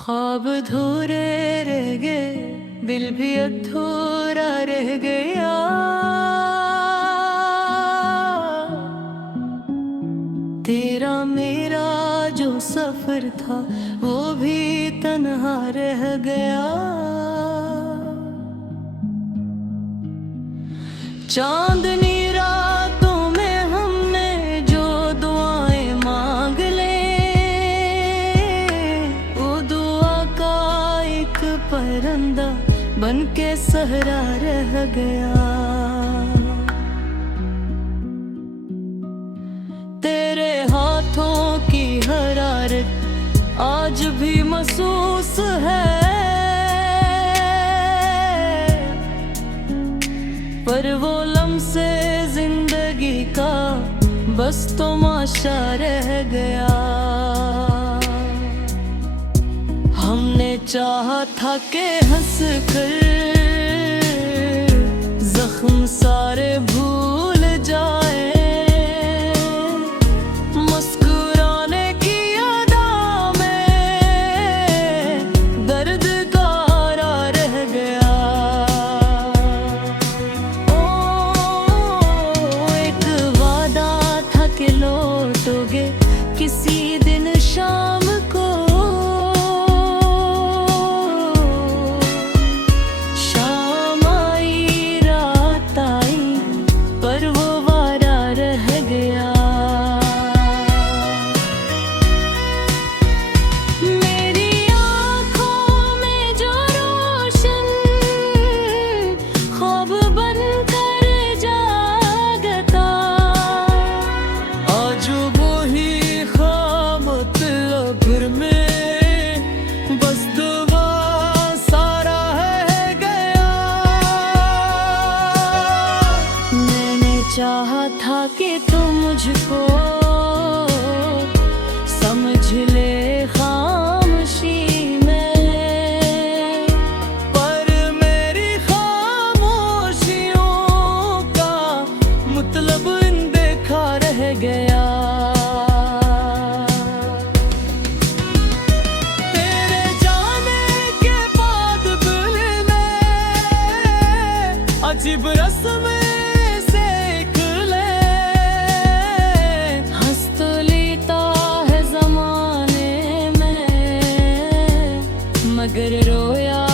ख्वाब अधूरे रह गए, दिल भी अधूरा रह गया। तेरा मेरा जो सफर था वो भी तन्हा रह गया। चांदनी रातों में हमने जो दुआएं मांग ले, वो दुआ का एक परिंदा बन के सहरा रह गया। तेरे हाथों की हरारत आज भी महसूस है, पर वो लम्से जिंदगी का बस तमाशा रह गया। हमने चाहा था कि हंस कर जख्म सारे भूल जाए, मुस्कुराने की अदा में दर्द गारा रह गया। ओ एक वादा था कि लौटोगे किसी दिन शाम को, शाम आई रात आई पर वो वादा रह गया। मेरी आँखों में जो रोशन ख्वाब बनकर जागता, आज वही ख्वाब फिर में बस दुआ सारा है गया। मैंने चाहा था कि तू मुझको समझ ले खामोशी में, पर मेरी खामोशियों का मतलब अनदेखा रह गया। तेरे जाने के बाद दिल में अजीब रस्म से निकले, हंस तो लेता है जमाने में मगर रोया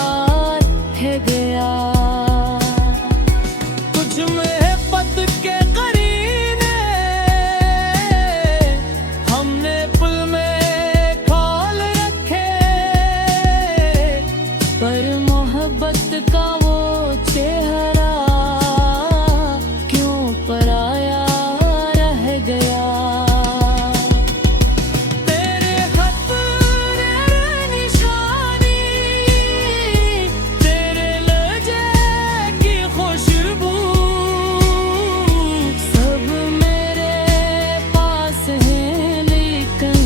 है गया। कुछ में पत के करीने हमने पुल में खाल रखे, पर मोहब्बत का वो चेहरा क्यों पराया रह गया। तेरे खत निशानी, तेरे लहजे की खुशबू सब मेरे पास है, लेकिन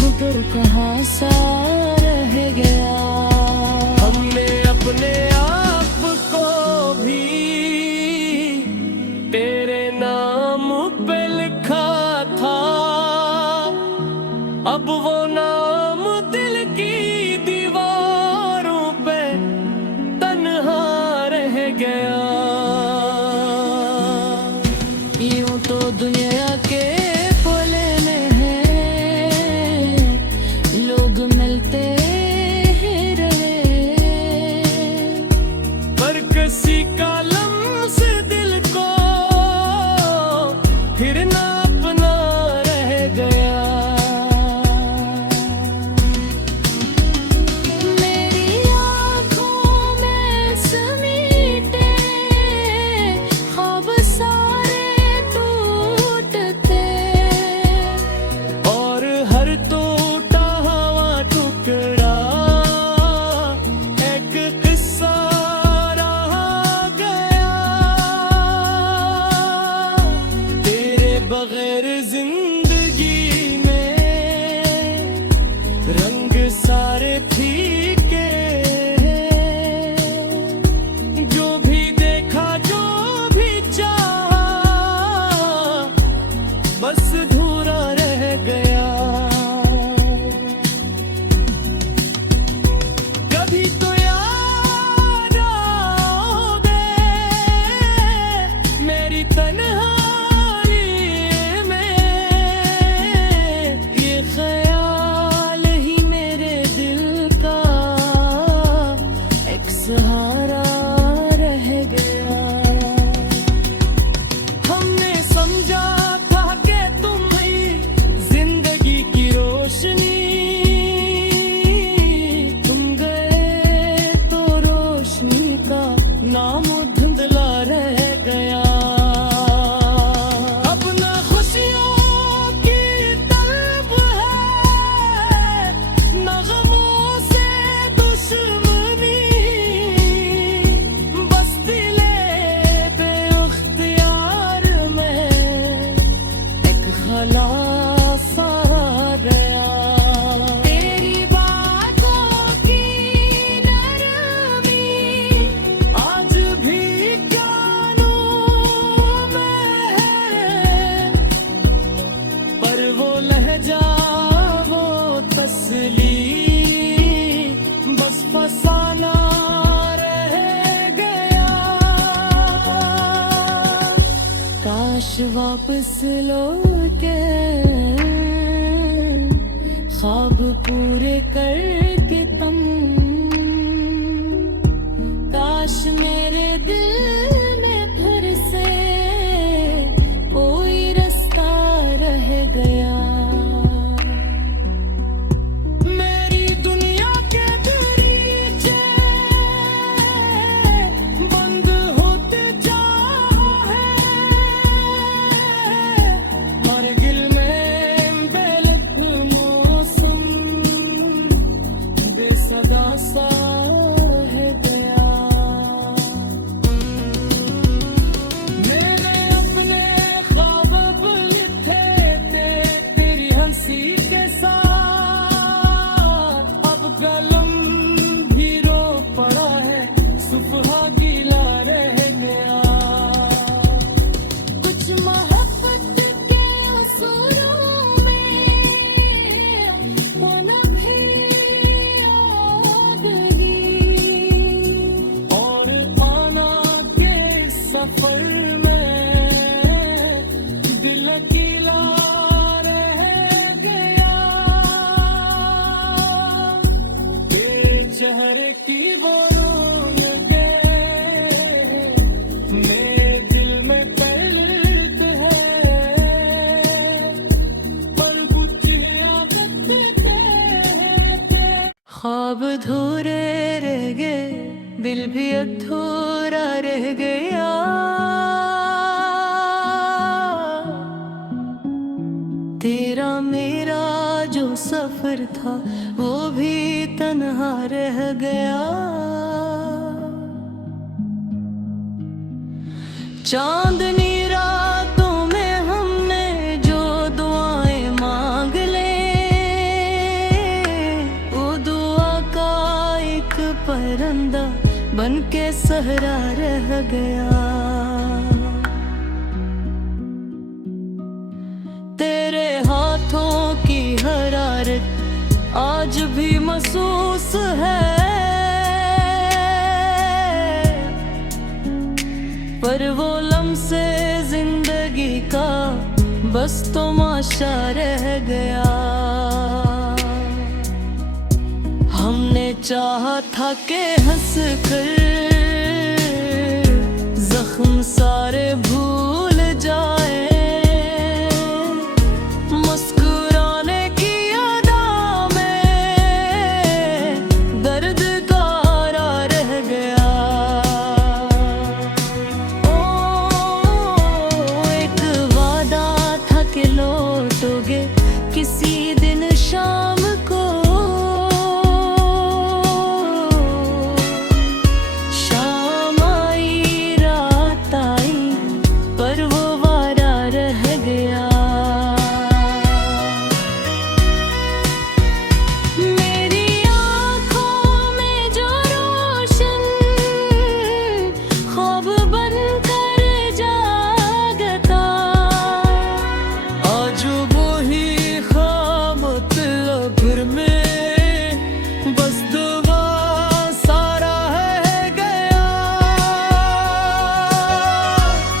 मगर कहाँ सा रह गया। हमने अपने आप को भी तेरे नाम पे लिखा था, अब वो नाम दिल की दीवारों पे तन्हा रह गया। यूं तो दुनिया के कोने में है लोग मिलते ही रहे, पर किसी का लम्स दिल को फिर ना अपना रह गया। मेरी आँखों में समीटे ख्वाब सारे टूटते, और हर टूटा हुआ टुकड़ा एक किस्सा रह गया। तेरे बगैर जिंदगी में रंग सारे फीके, जो भी देखा जो भी चाहा बस अधूरा रह गया। फसाना रह गया। काश वापस लौटे ख्वाब पूरे करके तुम, काश मेरे दिल में फिर से कोई रास्ता रह गया। मेरी दुनिया के दरीचे बंद होते जा है, और गिल में बेलख मौसम बेसदा सा है गया। मेरे अपने ख्वाब लिखे थे तेरी हंसी के साथ, अब कलम भी रो पड़ा है सुफहा गीला रह गया। कुछ मोहब्बत के उसूलों में होना भी आदगी, और आना के सफर में दिल अकेला रह गया। तेरे चेहरे की बोल गए मेरे दिल में दर्द है, पर बुझी आदत दे। ख्वाब अधूरे रह गए, दिल भी अधूरा रह गया। तेरा मेरा जो सफर था वो भी तन्हा रह गया। चांदनी रातों में हमने जो दुआएं मांग ले, वो दुआ का एक परिंदा बन के सहरा रह गया। तेरे हाथों की हरारत आज भी महसूस है, पर वो लम्से जिंदगी का बस तमाशा रह गया। हमने चाहा था कि हंस कर जख्म सारे भूल जाए, मुस्कुराने की अदा में दर्द गारा रह गया। ओ एक वादा था कि लौटोगे किसी दिन शाम को, शाम आई रात आई पर वो वादा रह गया। मेरी आँखों में जो रोशन ख्वाब बनकर जागता, आज वही ख्वाब दिल में बस दुआ सारा है गया।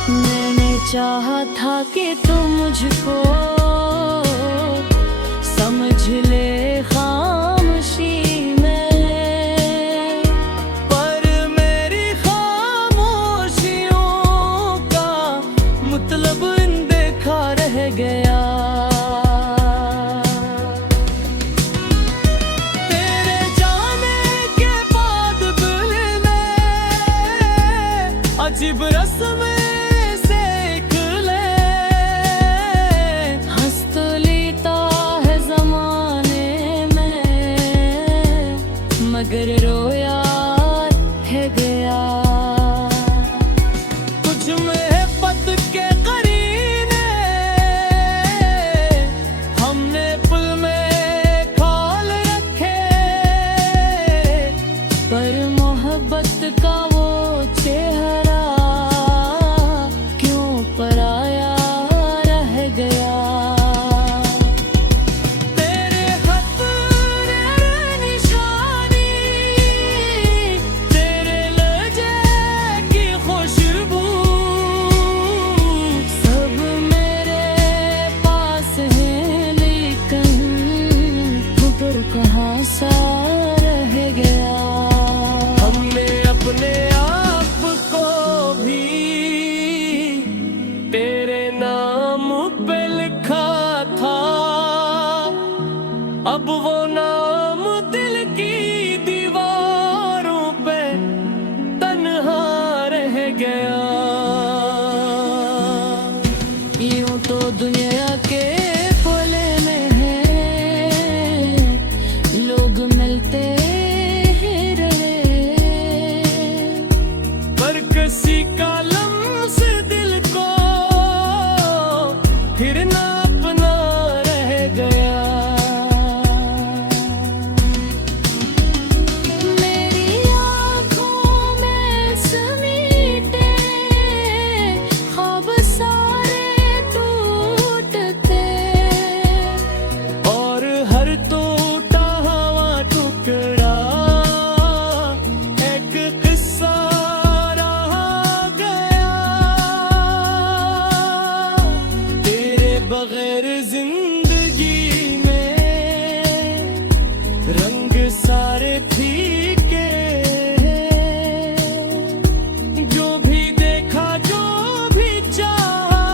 मैंने चाहा था कि तुम मुझको समझ ले खामोशी में, पर मेरी खामोशियों का मतलब अनदेखा रह गया। तेरे जाने के बाद दिल में अजीब रस्म से खुले, हंस तो लेता है जमाने में मगर रोया है गया। कुछ मोहब्बत के करीने हमने पुल में खाल रखे, पर मोहब्बत का वो चेहरा क्यों पराया रह गया। तेरे खत निशानी सारे फीके, जो भी देखा जो भी चाहा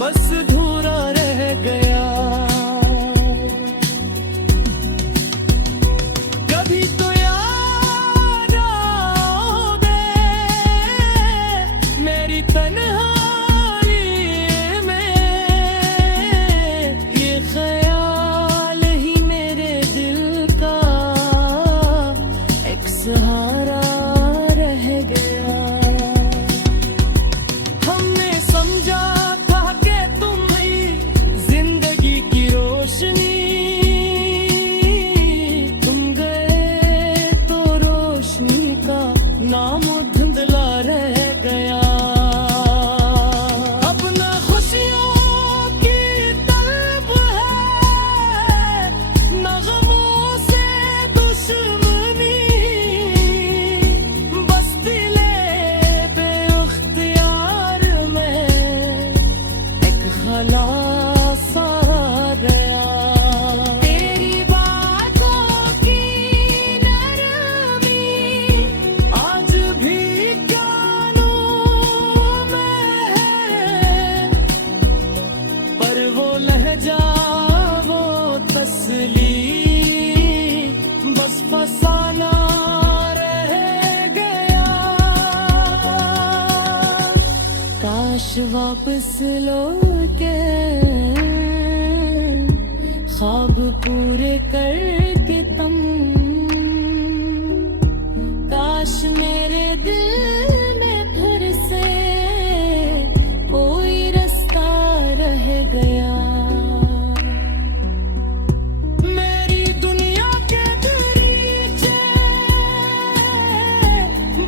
बस अधूरा रह गया। कभी तो याद आओगे मेरी तन्हाई में, ये ख्याल ही मेरे दिल का एक सहारा रह गया। हमने समझा था कि तुम ही जिंदगी की रोशनी, तुम गए तो रोशनी का नाम धुंधला रह गया। अब न खुशियों की तलब है, न गमों से दुश्मनी, बस दिले बेख्तियार में एक खला सा गया। तेरी बातों की नरमी आज भी कानों में है, पर वो लहजा वो तसली बस फसाना रह गया। काश वापस लौटे ख्वाब पूरे करके तुम, काश मेरे दिल में फिर से कोई रास्ता रह गया। मेरी दुनिया के दरीचे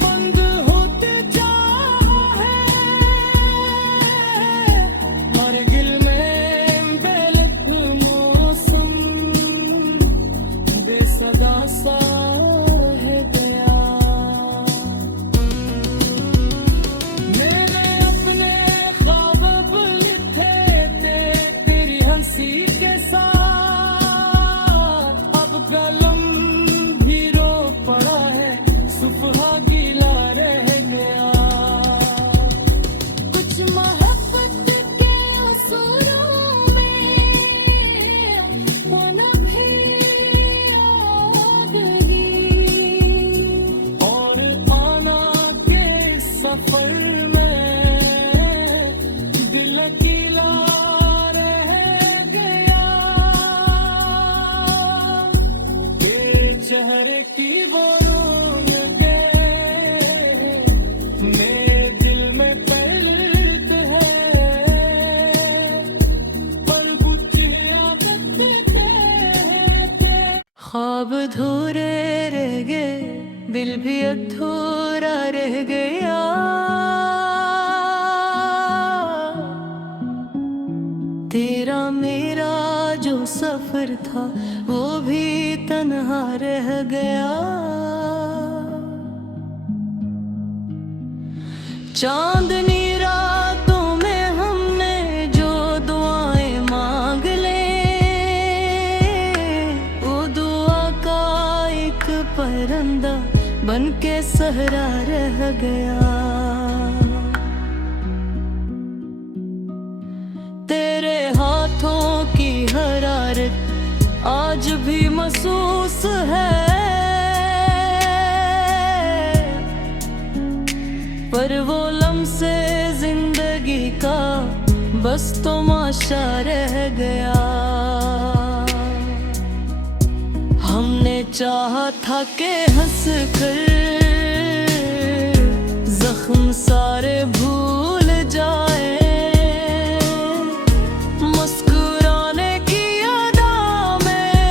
बंद होते जा है, और दिल में बेलख मौसम बेसदा सा रह गया। मेरे अपने ख्वाब लिखे थे तेरी हंसी के साथ, अब कलम भी रो पड़ा है, सुफहा गीला रह गया। कुछ मोहब्बत के उसूलों में होना भी आदगी, और आना के सफर में दिल अकेला रह गया। तेरे चेहरे की वो रौनकें मेरे दिल में पलट है, पर बुझिया बचते थे। ख्वाब अधूरे रह गए, दिल भी अधूरा रह गया। तेरा मेरा जो सफर था वो भी तन्हा रह गया। चांदनी रातों में हमने जो दुआएं मांग ले, वो दुआ का एक परिंदा बन के सहरा रह गया। तेरे हाथों की हरारत आज भी महसूस है, पर वो लम्से जिंदगी का बस तमाशा रह गया। हमने चाहा था कि हंस कर जख्म सारे भूल जाए, मुस्कुराने की अदा में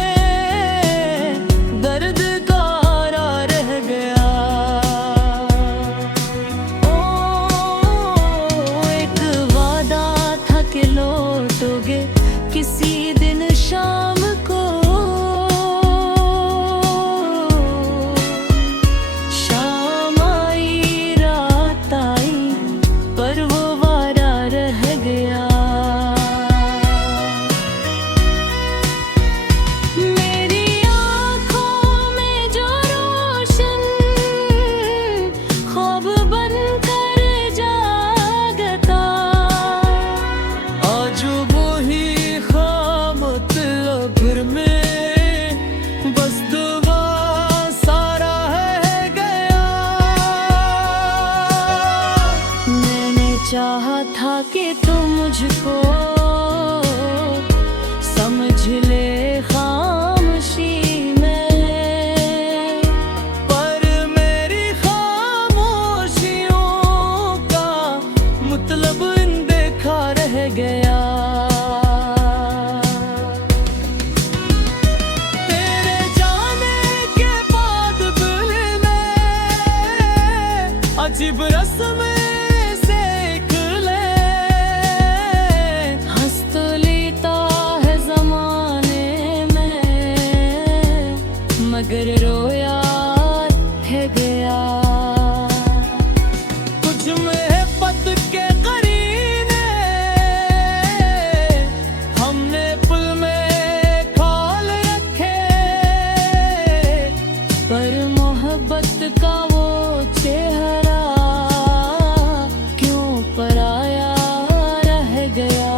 दर्द गारा रह गया। ओ एक वादा था कि लौटोगे किसी दिन शाम को, शाम आई रात आई पर मुझको समझ ले खामोशी में, पर मेरी खामोशियों का मतलब अनदेखा रह गया। तेरे जाने के बाद दिल में अजीब रस्म मगर रोया है गया। कुछ महबत के करीने हमने पुल में खाल रखे, पर मोहब्बत का वो चेहरा क्यों पराया रह गया।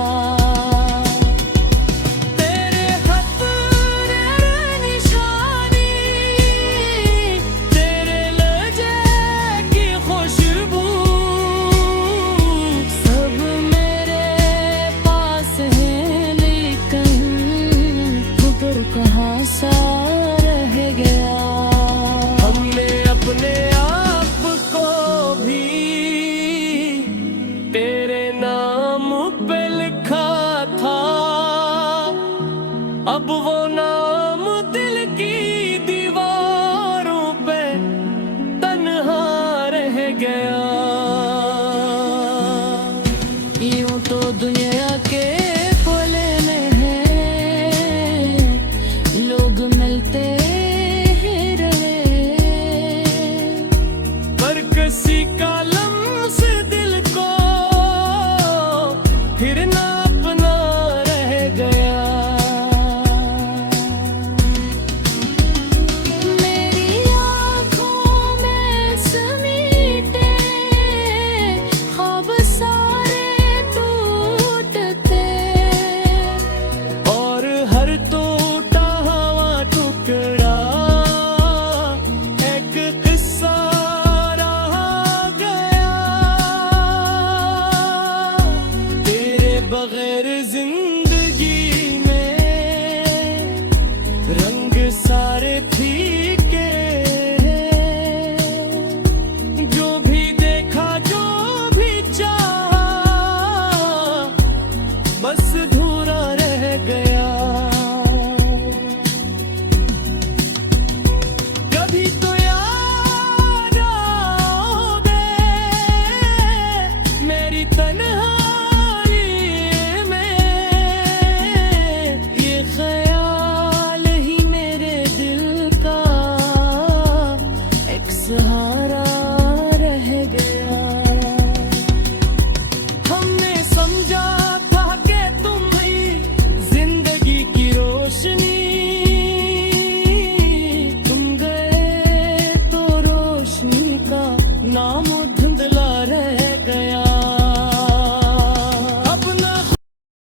कहाँ सा रह गया। हमने अपने आप को भी तेरे नाम पे लिखा था, अब वो नाम दिल की दीवारों पे तन्हा रह गया। यूं तो दुनिया के मिलते ही रहे, पर किसी का लम्स दिल को फिर ना अपना रह गया। मेरी आँखों में समीटे ख्वाब सारे टूटते, और हर एक किस्सा रह गया। तेरे बगैर जिंदगी में रंग सारे भी